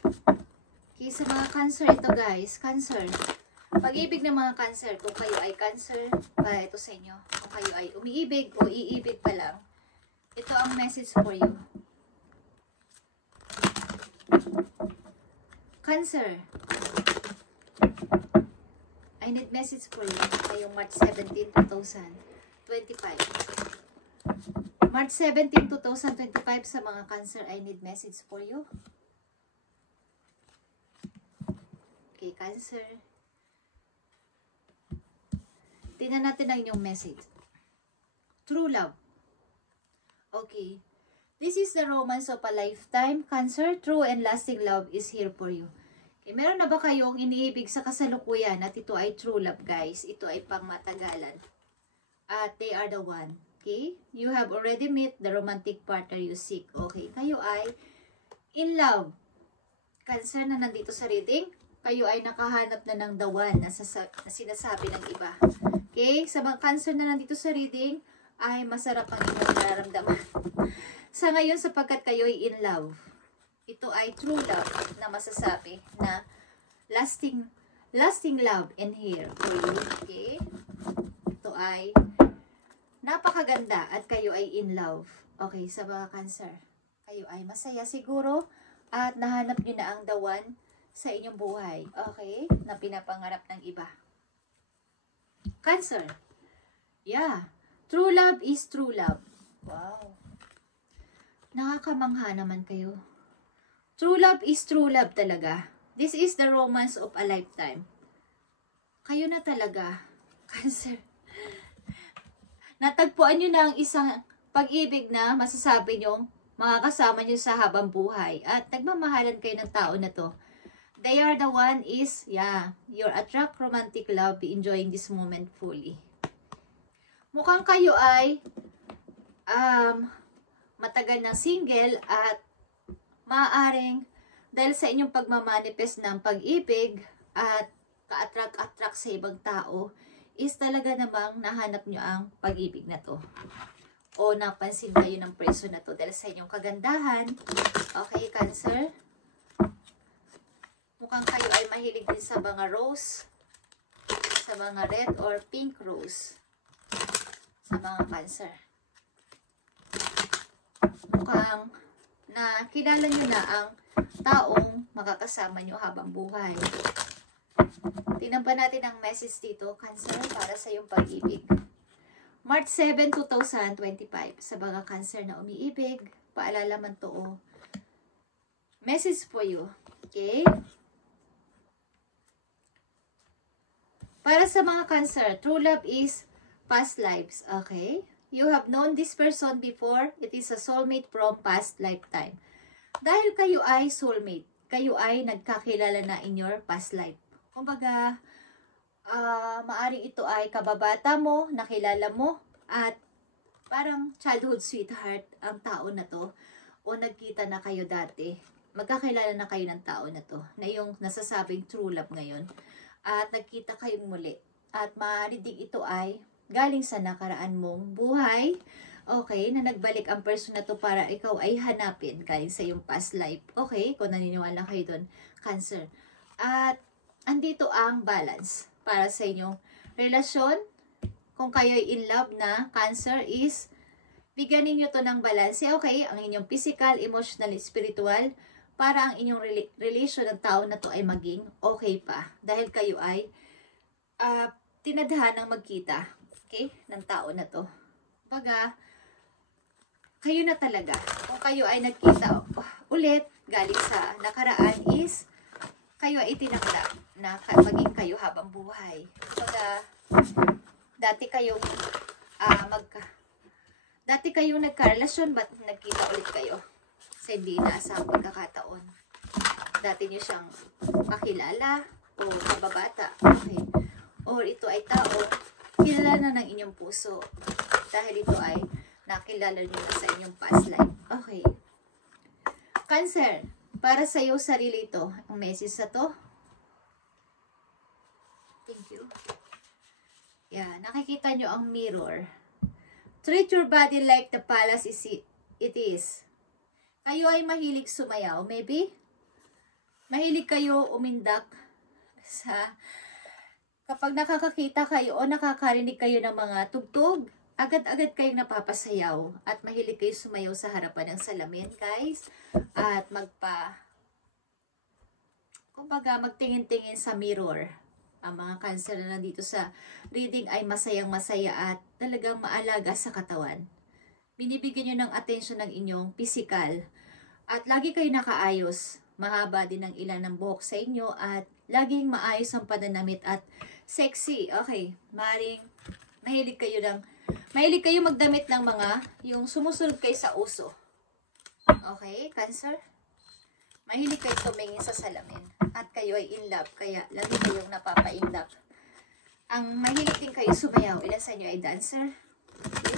Okay, sa mga Cancer ito guys. Cancer. Pag-ibig ng mga Cancer. Kung kayo ay Cancer, ito sa inyo. Kung kayo ay umiibig o iibig pa lang, ito ang message for you. Cancer. I need message for you. Ngayong March 17, 2025. March 17, 2025 sa mga Cancer, I need message for you. Okay, Cancer. Tingnan natin ang inyong message. True love. Okay. This is the romance of a lifetime. Cancer, true and lasting love is here for you. Okay, meron na ba kayong iniibig sa kasalukuyan at ito ay true love, guys? Ito ay pangmatagalan. At they are the one. Okay? You have already met the romantic partner you seek. Okay, kayo ay in love. Cancer na nandito sa reading. Kayo ay nakahanap na ng the one na sinasabi ng iba. Okay? Sa mga Cancer na nandito sa reading, ay masarap ang inyong nararamdaman. Sa ngayon, sapagkat kayo ay in love, ito ay true love na masasabi na lasting love in here for you. Okay? Ito ay napakaganda at kayo ay in love. Okay, sa mga Cancer, kayo ay masaya siguro at nahanap nyo na ang the one sa inyong buhay. Okay? Na pinapangarap ng iba. Cancer. Yeah. True love is true love. Wow. Nakakamangha naman kayo. True love is true love talaga. This is the romance of a lifetime. Kayo na talaga. Cancer. Natagpuan nyo na ang isang pag-ibig na masasabi nyo makakasama nyo sa habang buhay. At nagmamahalan kayo ng tao na to. They are the one is, yeah, your attract romantic love, be enjoying this moment fully. Mukhang kayo ay matagal ng single at maaaring dahil sa inyong pagmamanifest ng pag-ibig at ka-attract sa ibang tao, is talaga namang nahanap nyo ang pag-ibig na to. O napansin kayo ng person na to dahil sa inyong kagandahan. Okay, Cancer? Mukhang kayo ay mahilig din sa mga rose, sa mga red or pink rose, sa mga Cancer. Mukhang na kilala nyo na ang taong makakasama nyo habang buhay. Tingnan pa natin ang message dito, Cancer, para sa iyong pag-ibig. March 7, 2025, sa mga Cancer na umiibig, paalala man to. Message for you. Okay? Para sa mga Cancer, true love is past lives. Okay? You have known this person before. It is a soulmate from past lifetime. Dahil kayo ay soulmate, kayo ay nagkakilala na in your past life. Kumbaga, maaring ito ay kababata mo, nakilala mo, at parang childhood sweetheart ang tao na to. O nagkita na kayo dati. Magkakilala na kayo ng tao na to. Na yung nasasabing true love ngayon. At nagkita kayong muli. At maaari din ito ay galing sa nakaraan mong buhay. Okay, na nagbalik ang person na to para ikaw ay hanapin galing sa iyong past life. Okay, kung naniniwala kayo doon, Cancer. At andito ang balance para sa inyong relasyon. Kung kayo ay in love na, Cancer, is bigyan ninyo to ng balance. Okay, ang inyong physical, emotional, spiritual, para ang inyong relation ng tao na to ay maging okay pa. Dahil kayo ay tinadhanang magkita, okay, ng tao na to. Baga, kayo na talaga. Kung kayo ay nagkita ulit, galing sa nakaraan, is kayo ay itinakda na maging kayo habang buhay. Baga, dati kayong nagkarelasyon, ba't nagkita ulit kayo? Sa hindi inaasang pagkakataon. Dati nyo siyang kakilala o kababata. Okay. Or ito ay tao, kilala na ng inyong puso. Dahil ito ay nakilala nyo na sa inyong past life. Okay. Cancer, para sa iyo sarili ito, ang message sa to. Thank you. Yeah, nakikita nyo ang mirror. Treat your body like the palace it is. Kayo ay mahilig sumayaw, maybe? Mahilig kayo umindak sa kapag nakakakita kayo o nakakarinig kayo ng mga tugtog, agad-agad kayong napapasayaw at mahilig kayo sumayaw sa harapan ng salamin, guys. At kumbaga magtingin-tingin sa mirror. Ang mga Cancer na nandito sa reading ay masayang masaya at talagang maalaga sa katawan. Binibigyan nyo ng atensyon ng inyong physical. At lagi kayo nakaayos. Mahaba din ang ilan ng buhok sa inyo at laging maayos ang pananamit at sexy. Okay, mahilig kayo magdamit ng mga yung sumusunod kayo sa uso. Okay, Cancer? Mahilig kayo tumingin sa salamin at kayo ay in love, kaya lagi kayong napapa-in love. Ang mahilig din kayo sumayaw. Ilan sa inyo ay dancer? Okay.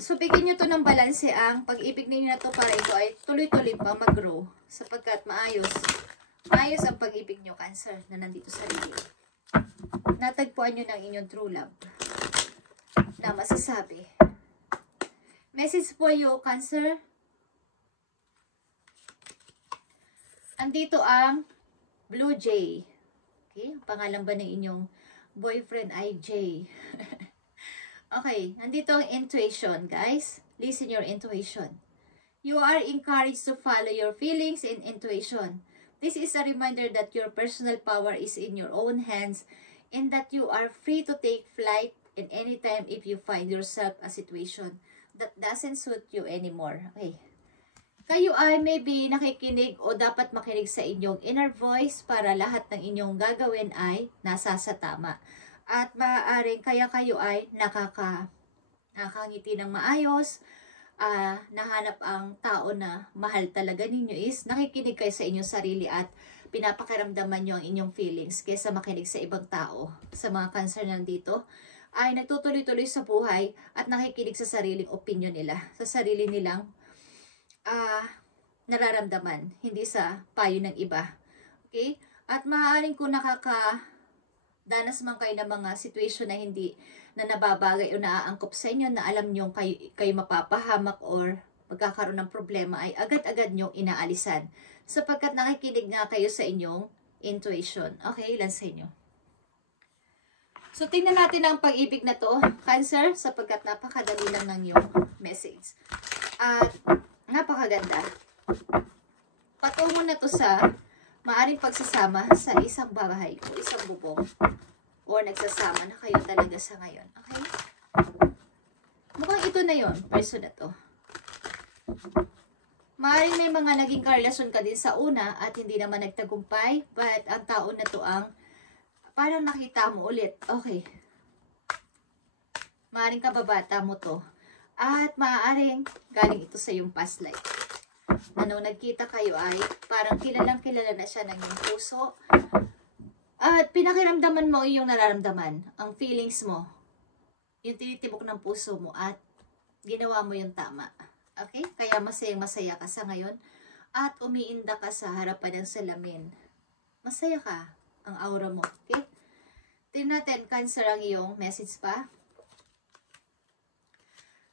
So, bigyan nyo to ng balanse ang pag-ibig ninyo na to para ito ay tuloy-tuloy pa mag-grow sapagkat maayos ang pag-ibig nyo, Cancer, na nandito sa reading. Natagpuan nyo ng inyong true love na masasabi. Message po you, Cancer. Andito ang Blue Jay. Okay, ang pangalan ba ng inyong boyfriend ay Jay? Okay, nandito ang intuition, guys. Listen your intuition. You are encouraged to follow your feelings and intuition. This is a reminder that your personal power is in your own hands and that you are free to take flight in any time if you find yourself a situation that doesn't suit you anymore. Okay. Kayo ay maybe nakikinig o dapat makinig sa inyong inner voice para lahat ng inyong gagawin ay nasa sa tama. At maaaring kaya kayo ay nakakangiti ng maayos, nahanap ang tao na mahal talaga ninyo is nakikinig kayo sa inyong sarili at pinapakiramdaman nyo ang inyong feelings kaysa makinig sa ibang tao. Sa mga Cancer nandito ay nagtutuloy-tuloy sa buhay at nakikinig sa sariling opinion nila, sa sarili nilang nararamdaman, hindi sa payo ng iba. Okay? At maaaring kung danas man kayo ng mga situation na hindi na nababagay o naaangkop sa inyo na alam nyo kayo mapapahamak or magkakaroon ng problema ay agad-agad nyo inaalisan sapagkat nakikinig nga kayo sa inyong intuition. Okay, ilan sa inyo? So, tingnan natin ang pag-ibig na to, Cancer, sapagkat napakadali lang ng yung message. At napakaganda. Patungo na to sa maaring pagsasama sa isang bahay o isang bubong o nagsasama na kayo talaga sa ngayon. Okay? Mukhang ito na yon, person na to. Maaring may mga naging karelasyon ka din sa una at hindi naman nagtagumpay, but ang tao na to ang parang nakita mo ulit. Okay. Maaring kababata mo to. At maaaring galing ito sa iyong past life. Nung nagkita kayo ay parang kilalang-kilala na siya ng iyong puso. At pinakiramdaman mo yung nararamdaman, ang feelings mo, yung tinitibok ng puso mo at ginawa mo yung tama. Okay? Kaya masayang-masaya ka sa ngayon at umiinda ka sa harapan ng salamin. Masaya ka, ang aura mo. Okay? Tingnan natin, Cancer, ang iyong message pa.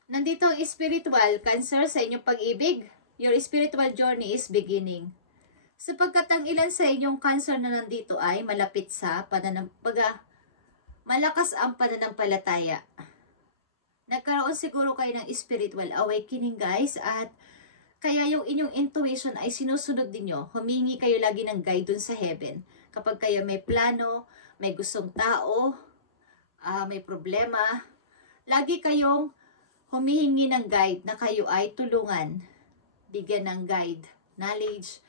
Nandito ang spiritual, Cancer, sa inyong pag-ibig. Your spiritual journey is beginning. Sapagkat ang ilan sa inyong Cancer na nandito ay malapit sa malakas ang pananampalataya. Nagkaroon siguro kayo ng spiritual awakening, guys, at kaya yung inyong intuition ay sinusunod ninyo. Humingi kayo lagi ng guide dun sa heaven. Kapag kayo may plano, may gustong tao, may problema, lagi kayong humihingi ng guide na kayo ay tulungan, bigyan ng guide, knowledge,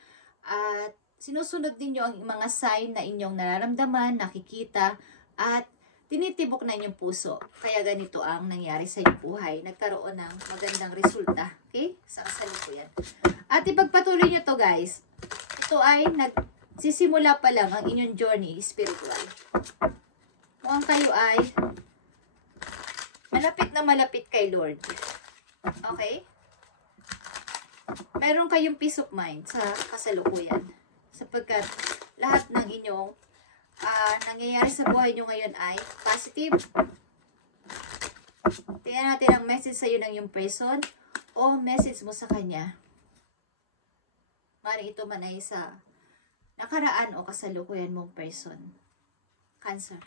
at sinusunod ninyo ang mga sign na inyong nararamdaman, nakikita, at tinitibok na inyong puso. Kaya ganito ang nangyari sa inyong buhay. Nagkaroon ng magandang resulta. Okay? Sa kasalukuyan. At ipagpatuloy nyo to, guys. Ito ay nagsisimula pa lang ang inyong journey spiritual. Kung kayo ay malapit kay Lord. Okay? Meron kayong peace of mind sa kasalukuyan. Sapagkat lahat ng inyong nangyayari sa buhay nyo ngayon ay positive. Tingnan natin ang message sa iyo ng yung person o message mo sa kanya. Maaaring ito man ay sa nakaraan o kasalukuyan mong person. Cancer.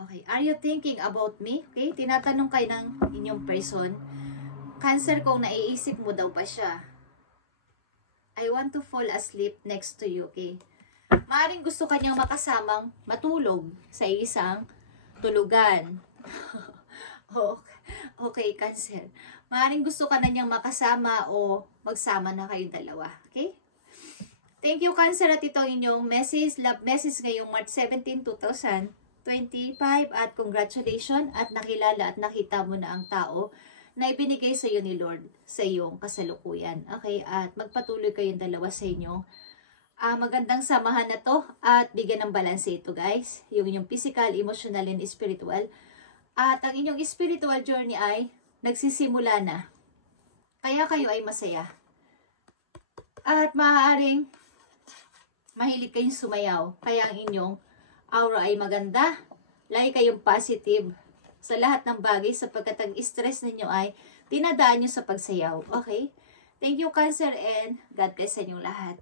Okay, are you thinking about me? Okay, tinatanong kayo ng inyong person. Cancer, kung naiisip mo daw pa siya. I want to fall asleep next to you, okay? Maaaring gusto kanyang makasamang matulog sa isang tulugan. Okay, Cancer. Maaaring gusto ka na niyang makasama o magsama na kayong dalawa, okay? Thank you, Cancer, at ito inyong message, love message ngayong March 17, 2025, at congratulations at nakilala at nakita mo na ang tao na ibinigay sa iyo ni Lord sa iyong kasalukuyan. Okay, at magpatuloy kayong dalawa sa inyong magandang samahan na to at bigyan ng balanse ito, guys. Yung inyong physical, emotional, and spiritual. At ang inyong spiritual journey ay nagsisimula na. Kaya kayo ay masaya. At maaaring mahilig kayong sumayaw. Kaya ang inyong aura ay maganda. Lagi kayong positive sa lahat ng bagay sapagkat ang stress ninyo ay dinadaan nyo sa pagsayaw. Okay? Thank you, Cancer, and God bless sa inyong lahat.